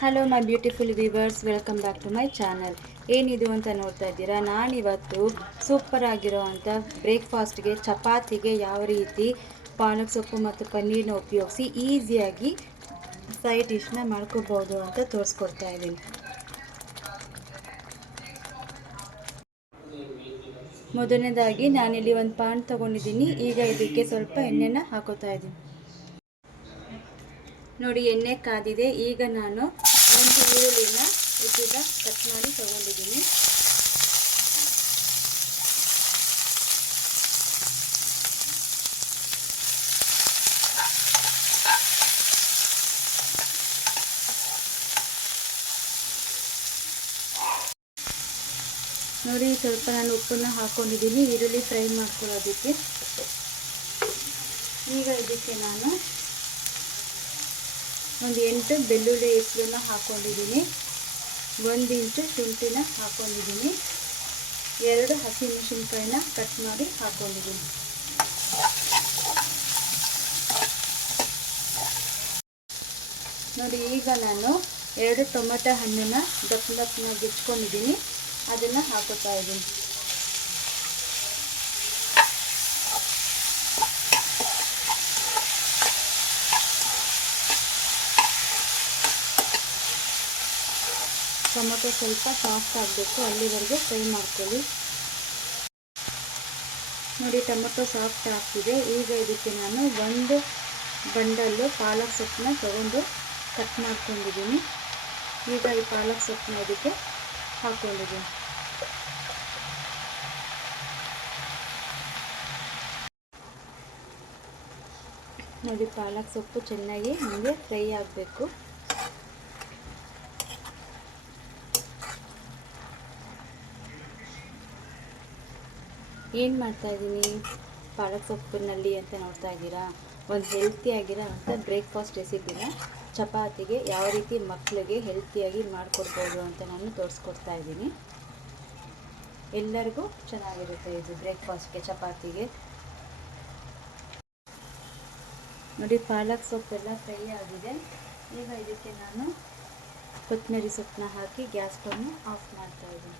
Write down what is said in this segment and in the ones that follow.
Hello my beautiful viewers, welcome back to my channel. ಏನಿದು ಅಂತ ನೋಡ್ತಾ ಇದ್ದೀರಾ, ನಾನಿವತ್ತು ಸೂಪರ್ ಆಗಿರೋವಂಥ ಬ್ರೇಕ್ಫಾಸ್ಟ್ಗೆ ಚಪಾತಿಗೆ ಯಾವ ರೀತಿ ಪಾಲಕ್ ಸೊಪ್ಪು ಮತ್ತು ಪನ್ನೀರ್ನ ಉಪಯೋಗಿಸಿ ಈಸಿಯಾಗಿ ಸೈಡ್ ಡಿಶ್ನ ಮಾಡ್ಕೋಬೋದು ಅಂತ ತೋರಿಸ್ಕೊಡ್ತಾ ಇದ್ದೀನಿ. ಮೊದಲನೇದಾಗಿ ನಾನಿಲ್ಲಿ ಒಂದು ಪಾನ್ ತೊಗೊಂಡಿದ್ದೀನಿ. ಈಗ ಇದಕ್ಕೆ ಸ್ವಲ್ಪ ಎಣ್ಣೆನ ಹಾಕೋತಾ ಇದ್ದೀನಿ. ನೋಡಿ, ಎಣ್ಣೆ ಕಾದಿದೆ. ಈಗ ನಾನು ಒಂದು ಈರುಳ್ಳಿನ ಉದ್ದುದ ಕಟ್ ಮಾಡಿ ತಗೊಂಡಿದ್ದೀನಿ. ನೋಡಿ, ಸ್ವಲ್ಪ ನಾನು ಉಪ್ಪನ್ನು ಹಾಕ್ಕೊಂಡಿದ್ದೀನಿ ಈರುಳ್ಳಿ ಫ್ರೈ ಮಾಡ್ಕೊಳ್ಳೋದಕ್ಕೆ. ಈಗ ಇದಕ್ಕೆ ನಾನು ಒಂದು 8 ಬೆಳ್ಳುಳ್ಳಿ ಹೆಸರನ್ನ ಹಾಕ್ಕೊಂಡಿದ್ದೀನಿ, 1 ಇಂಚು ಶುಂಠಿನ ಹಾಕ್ಕೊಂಡಿದ್ದೀನಿ, 2 ಹಸಿಮೆಣಸಿನ್ಕಾಯಿನ ಕಟ್ ಮಾಡಿ ಹಾಕ್ಕೊಂಡಿದ್ದೀನಿ. ನೋಡಿ, ಈಗ ನಾನು 2 ಟೊಮೆಟೊ ಹಣ್ಣನ್ನು ದಪ್ಪನಾಗಿ ಹೆಚ್ಚಿಕೊಂಡಿದ್ದೀನಿ, ಅದನ್ನು ಹಾಕೋತಾ ಇದ್ದೀನಿ. ಟೊಮೆಟೊ ಸ್ವಲ್ಪ ಸಾಫ್ಟ್ ಆಗಬೇಕು, ಅಲ್ಲಿವರೆಗೂ ಫ್ರೈ ಮಾಡ್ಕೊಳ್ಳಿ. ನೋಡಿ, ಟೊಮೆಟೊ ಸಾಫ್ಟ್ ಆಗ್ತಿದೆ. ಈಗ ಇದಕ್ಕೆ ನಾನು ಒಂದು ಬಂಡಲ್ಲು ಪಾಲಕ್ ಸೊಪ್ಪನ್ನ ತಗೊಂಡು ಕಟ್ ಮಾಡ್ಕೊಂಡಿದ್ದೀನಿ. ಈಗ ಈ ಪಾಲಕ್ ಸೊಪ್ಪನ್ನ ಇದಕ್ಕೆ ಹಾಕ್ಕೊಂಡಿದ್ದೀನಿ. ನೋಡಿ, ಪಾಲಕ್ ಸೊಪ್ಪು ಚೆನ್ನಾಗಿ ನಮಗೆ ಫ್ರೈ ಆಗಬೇಕು. ಏನು ಮಾಡ್ತಾಯಿದ್ದೀನಿ ಪಾಲಕ್ ಸೊಪ್ಪಿನಲ್ಲಿ ಅಂತ ನೋಡ್ತಾ ಇದ್ದೀರಾ, ಒಂದು ಹೆಲ್ತಿಯಾಗಿರೋ ಅಂಥ ಬ್ರೇಕ್ಫಾಸ್ಟ್ ರೆಸಿಪಿನ ಚಪಾತಿಗೆ ಯಾವ ರೀತಿ ಮಕ್ಕಳಿಗೆ ಹೆಲ್ತಿಯಾಗಿ ಮಾಡಿಕೊಡ್ಬೋದು ಅಂತ ನಾನು ತೋರಿಸ್ಕೊಡ್ತಾ ಇದ್ದೀನಿ. ಎಲ್ಲರಿಗೂ ಚೆನ್ನಾಗಿರುತ್ತೆ ಇದು ಬ್ರೇಕ್ಫಾಸ್ಟ್ಗೆ, ಚಪಾತಿಗೆ. ನೋಡಿ, ಪಾಲಕ್ ಸೊಪ್ಪೆಲ್ಲ ಫ್ರೈ ಆಗಿದೆ. ಈಗ ಇದಕ್ಕೆ ನಾನು ಕೊತ್ತಂಬರಿ ಸೊಪ್ಪನ್ನ ಹಾಕಿ ಗ್ಯಾಸ್ ಸ್ಟವ್ನ ಆಫ್ ಮಾಡ್ತಾ ಇದ್ದೀನಿ.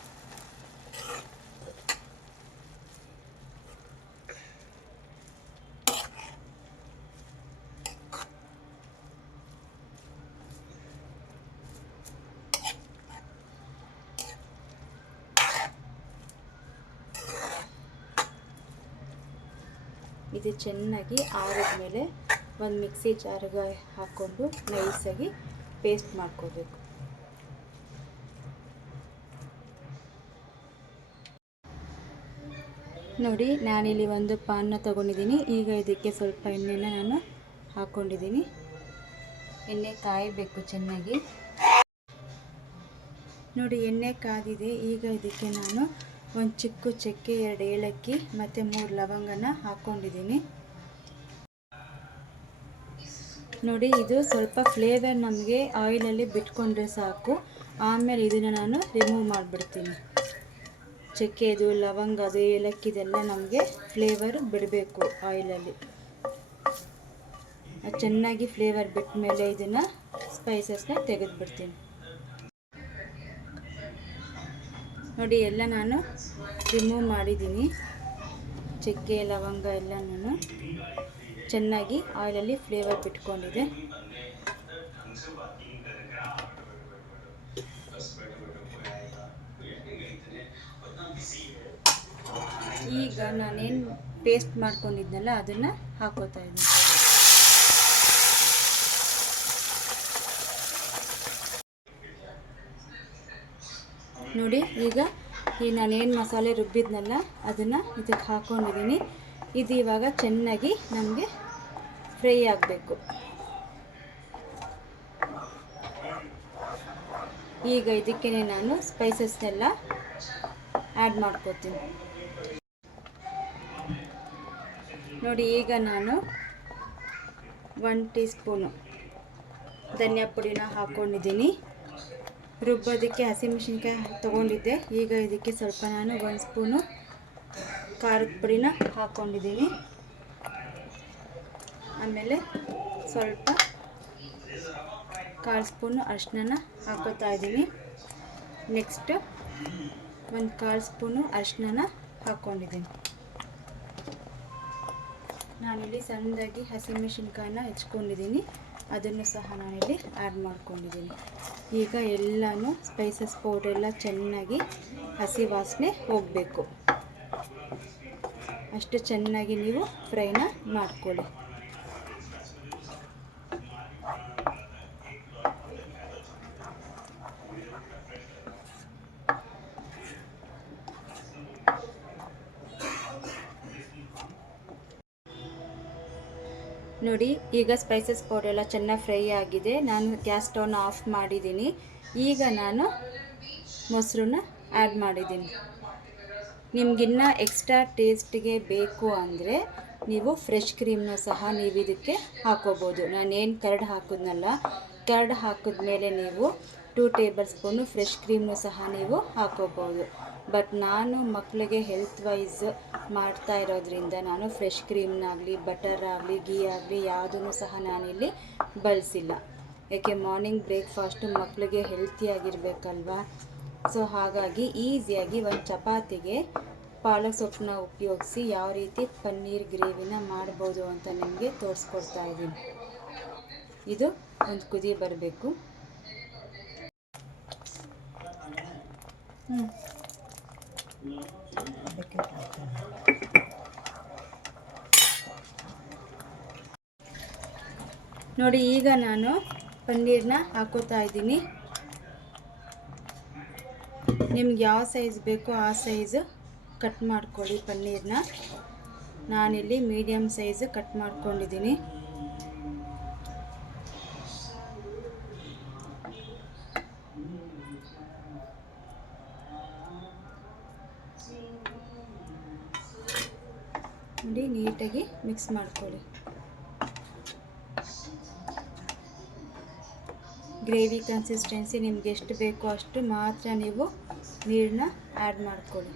ಇದು ಚೆನ್ನಾಗಿ ಆರಿದ ಮೇಲೆ ಒಂದು ಮಿಕ್ಸಿ ಜಾರಿಗೆ ಹಾಕ್ಕೊಂಡು ನೈಸಾಗಿ ಪೇಸ್ಟ್ ಮಾಡ್ಕೋಬೇಕು. ನೋಡಿ, ನಾನಿಲ್ಲಿ ಒಂದು ಪಾನ್ನ ತಗೊಂಡಿದ್ದೀನಿ. ಈಗ ಇದಕ್ಕೆ ಸ್ವಲ್ಪ ಎಣ್ಣೆನ ನಾನು ಹಾಕ್ಕೊಂಡಿದ್ದೀನಿ. ಎಣ್ಣೆ ಕಾಯಬೇಕು ಚೆನ್ನಾಗಿ. ನೋಡಿ, ಎಣ್ಣೆ ಕಾದಿದೆ. ಈಗ ಇದಕ್ಕೆ ನಾನು ಒಂದು ಚಿಕ್ಕ ಚಕ್ಕೆ, 2 ಏಲಕ್ಕಿ ಮತ್ತು 3 ಲವಂಗನ ಹಾಕ್ಕೊಂಡಿದ್ದೀನಿ. ನೋಡಿ, ಇದು ಸ್ವಲ್ಪ ಫ್ಲೇವರ್ ನಮಗೆ ಆಯಿಲಲ್ಲಿ ಬಿಟ್ಕೊಂಡ್ರೆ ಸಾಕು. ಆಮೇಲೆ ಇದನ್ನು ನಾನು ರಿಮೂವ್ ಮಾಡಿಬಿಡ್ತೀನಿ. ಚಕ್ಕೆದು, ಲವಂಗದು, ಏಲಕ್ಕಿದೆಲ್ಲ ನಮಗೆ ಫ್ಲೇವರ್ ಬಿಡಬೇಕು ಆಯಿಲಲ್ಲಿ. ಚೆನ್ನಾಗಿ ಫ್ಲೇವರ್ ಬಿಟ್ಟ ಮೇಲೆ ಇದನ್ನು ಸ್ಪೈಸಸ್ನ ತೆಗೆದುಬಿಡ್ತೀನಿ. ನೋಡಿ, ಎಲ್ಲ ನಾನು ರಿಮೂವ್ ಮಾಡಿದ್ದೀನಿ. ಚಕ್ಕೆ, ಲವಂಗ ಎಲ್ಲನೂ ಚೆನ್ನಾಗಿ ಆಯಿಲಲ್ಲಿ ಫ್ಲೇವರ್ ಬಿಟ್ಕೊಂಡಿದೆ. ಈಗ ನಾನೇನು ಪೇಸ್ಟ್ ಮಾಡ್ಕೊಂಡಿದ್ನಲ್ಲ ಅದನ್ನು ಹಾಕೋತಾ ಇದ್ದೀನಿ. ನೋಡಿ, ಈಗ ನಾನೇನು ಮಸಾಲೆ ರುಬ್ಬಿದ್ನಲ್ಲ ಅದನ್ನು ಇದಕ್ಕೆ ಹಾಕ್ಕೊಂಡಿದ್ದೀನಿ. ಇದು ಇವಾಗ ಚೆನ್ನಾಗಿ ನಮಗೆ ಫ್ರೈ ಆಗಬೇಕು. ಈಗ ಇದಕ್ಕೆ ನಾನು ಸ್ಪೈಸಸ್ನೆಲ್ಲ ಆ್ಯಡ್ ಮಾಡ್ಕೋತೀನಿ. ನೋಡಿ, ಈಗ ನಾನು 1 ಟೀ ಸ್ಪೂನು ಧನಿಯಾ ಪುಡಿನ ಹಾಕ್ಕೊಂಡಿದ್ದೀನಿ. ರುಬ್ಬೋದಕ್ಕೆ ಹಸಿಮೆಣಸಿನ್ಕಾಯಿ ತೊಗೊಂಡಿದ್ದೆ. ಈಗ ಇದಕ್ಕೆ ಸ್ವಲ್ಪ ನಾನು 1 ಸ್ಪೂನು ಖಾರದ ಪುಡಿನ ಹಾಕ್ಕೊಂಡಿದ್ದೀನಿ. ಆಮೇಲೆ ಸ್ವಲ್ಪ 1/4 ಸ್ಪೂನು ಅರಿಶಿನ ಹಾಕೋತಾ ಇದ್ದೀನಿ. ನೆಕ್ಸ್ಟ್ 1/4 ಸ್ಪೂನು ಅರಿಶಿನ ಹಾಕ್ಕೊಂಡಿದ್ದೀನಿ. ನಾನಿಲ್ಲಿ ಸಣ್ಣದಾಗಿ ಹಸಿಮೆಣಸಿನ್ಕಾಯಿನ ಹೆಚ್ಕೊಂಡಿದ್ದೀನಿ, ಅದನ್ನು ಸಹ ನಾನಿಲ್ಲಿ ಆ್ಯಡ್ ಮಾಡ್ಕೊಂಡಿದ್ದೀನಿ. ಈಗ ಎಲ್ಲನೂ ಸ್ಪೈಸಸ್ ಪೌಡರ್ ಎಲ್ಲ ಚೆನ್ನಾಗಿ ಹಸಿ ವಾಸನೆ ಹೋಗಬೇಕು, ಅಷ್ಟು ಚೆನ್ನಾಗಿ ನೀವು ಫ್ರೈನ ಮಾಡ್ಕೊಳ್ಳಿ. ನೋಡಿ, ಈಗ ಸ್ಪೈಸಸ್ ಪೌಡರ್ ಎಲ್ಲ ಚೆನ್ನಾಗಿ ಫ್ರೈ ಆಗಿದೆ. ನಾನು ಗ್ಯಾಸ್ ಸ್ಟವ್ನ ಆಫ್ ಮಾಡಿದ್ದೀನಿ. ಈಗ ನಾನು ಮೊಸರನ್ನ ಆ್ಯಡ್ ಮಾಡಿದ್ದೀನಿ. ನಿಮಗಿನ್ನ ಎಕ್ಸ್ಟ್ರಾ ಟೇಸ್ಟಿಗೆ ಬೇಕು ಅಂದರೆ ನೀವು ಫ್ರೆಶ್ ಕ್ರೀಮ್ನ ಸಹ ನೀವು ಇದಕ್ಕೆ ಹಾಕೋಬೋದು. ನಾನೇನು ಕರ್ಡ್ ಹಾಕಿದ್ನಲ್ಲ, ಕರ್ಡ್ ಹಾಕಿದ್ಮೇಲೆ ನೀವು 2 ಟೇಬಲ್ ಸ್ಪೂನು ಫ್ರೆಶ್ ಕ್ರೀಮ್ನು ಸಹ ನೀವು ಹಾಕೋಬೋದು. ಬಟ್ ನಾನು ಮಕ್ಕಳಿಗೆ ಹೆಲ್ತ್ ವೈಸ್ ಮಾಡ್ತಾ ಇರೋದ್ರಿಂದ ನಾನು ಫ್ರೆಶ್ ಕ್ರೀಮ್ನಾಗಲಿ ಬಟರ್ ಆಗಲಿ ಗೀ ಆಗಲಿ ಯಾವುದನ್ನು ಸಹ ನಾನಿಲ್ಲಿ ಬಳಸಿಲ್ಲ. ಯಾಕೆ ಮಾರ್ನಿಂಗ್ ಬ್ರೇಕ್ಫಾಸ್ಟು ಮಕ್ಕಳಿಗೆ ಹೆಲ್ತಿಯಾಗಿರಬೇಕಲ್ವ. ಸೊ ಹಾಗಾಗಿ ಈಸಿಯಾಗಿ ಒಂದು ಚಪಾತಿಗೆ ಪಾಲಕ್ ಸೊಪ್ಪನ್ನ ಉಪಯೋಗಿಸಿ ಯಾವ ರೀತಿ ಪನ್ನೀರ್ ಗ್ರೇವಿನ ಮಾಡ್ಬೋದು ಅಂತ ನಿಮಗೆ ತೋರಿಸ್ಕೊಡ್ತಾ ಇದ್ದೀನಿ. ಇದು ಒಂದು ಕುದಿ ಬರಬೇಕು. ನೋಡಿ, ಈಗ ನಾನು ಪನ್ನೀರ್ನ ಹಾಕೋತಾ ಇದ್ದೀನಿ. ನಿಮ್ಗೆ ಯಾವ ಸೈಜ್ ಬೇಕೋ ಆ ಸೈಜ್ ಕಟ್ ಮಾಡ್ಕೊಳ್ಳಿ ಪನ್ನೀರ್ನ. ನಾನಿಲ್ಲಿ ಮೀಡಿಯಮ್ ಸೈಜ್ ಕಟ್ ಮಾಡ್ಕೊಂಡಿದ್ದೀನಿ. ನೋಡಿ, ನೀಟಾಗಿ ಮಿಕ್ಸ್ ಮಾಡ್ಕೊಳ್ಳಿ. ಗ್ರೇವಿ ಕನ್ಸಿಸ್ಟೆನ್ಸಿ ನಿಮ್ಗೆ ಎಷ್ಟು ಬೇಕೋ ಅಷ್ಟು ಮಾತ್ರ ನೀವು ನೀರನ್ನ ಆ್ಯಡ್ ಮಾಡ್ಕೊಳ್ಳಿ.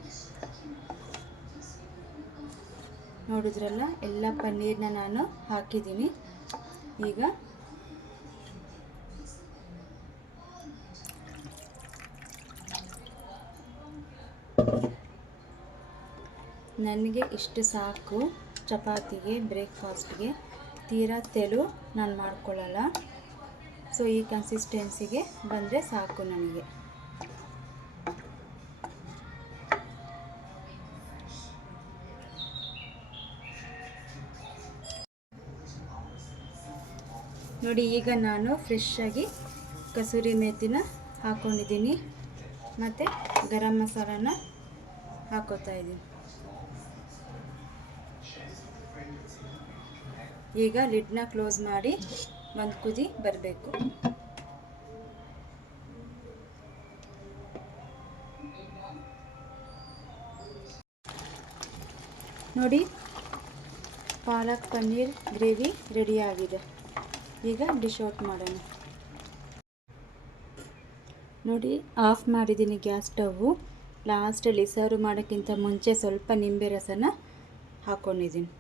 ನೋಡಿದ್ರಲ್ಲ, ಎಲ್ಲ ಪನ್ನೀರನ್ನ ನಾನು ಹಾಕಿದ್ದೀನಿ. ಈಗ ನನಗೆ ಇಷ್ಟು ಸಾಕು ಚಪಾತಿಗೆ, ಬ್ರೇಕ್ಫಾಸ್ಟ್ಗೆ. ತೀರಾ ತೆಳು ನಾನು ಮಾಡ್ಕೊಳ್ಳಲ್ಲ. ಸೊ ಈ ಕನ್ಸಿಸ್ಟೆನ್ಸಿಗೆ ಬಂದರೆ ಸಾಕು ನನಗೆ. ನೋಡಿ, ಈಗ ನಾನು ಫ್ರೆಶ್ಶಾಗಿ ಕಸೂರಿ ಮೇಥಿನ ಹಾಕ್ಕೊಂಡಿದ್ದೀನಿ ಮತ್ತು ಗರಂ ಮಸಾಲಾನ ಹಾಕೋತಾ ಇದ್ದೀನಿ. ಈಗ ಲಿಡ್ನ ಕ್ಲೋಸ್ ಮಾಡಿ ಒಂದು ಕುದಿ ಬರಬೇಕು. ನೋಡಿ, ಪಾಲಕ್ ಪನ್ನೀರ್ ಗ್ರೇವಿ ರೆಡಿಯಾಗಿದೆ. ಈಗ ಡಿಶ್ ಔಟ್ ಮಾಡೋಣ. ನೋಡಿ, ಆಫ್ ಮಾಡಿದ್ದೀನಿ ಗ್ಯಾಸ್ ಸ್ಟವ್ವು. ಲಾಸ್ಟಲ್ಲಿ ಸರ್ವ್ ಮಾಡೋಕ್ಕಿಂತ ಮುಂಚೆ ಸ್ವಲ್ಪ ನಿಂಬೆ ರಸನ ಹಾಕ್ಕೊಂಡಿದ್ದೀನಿ.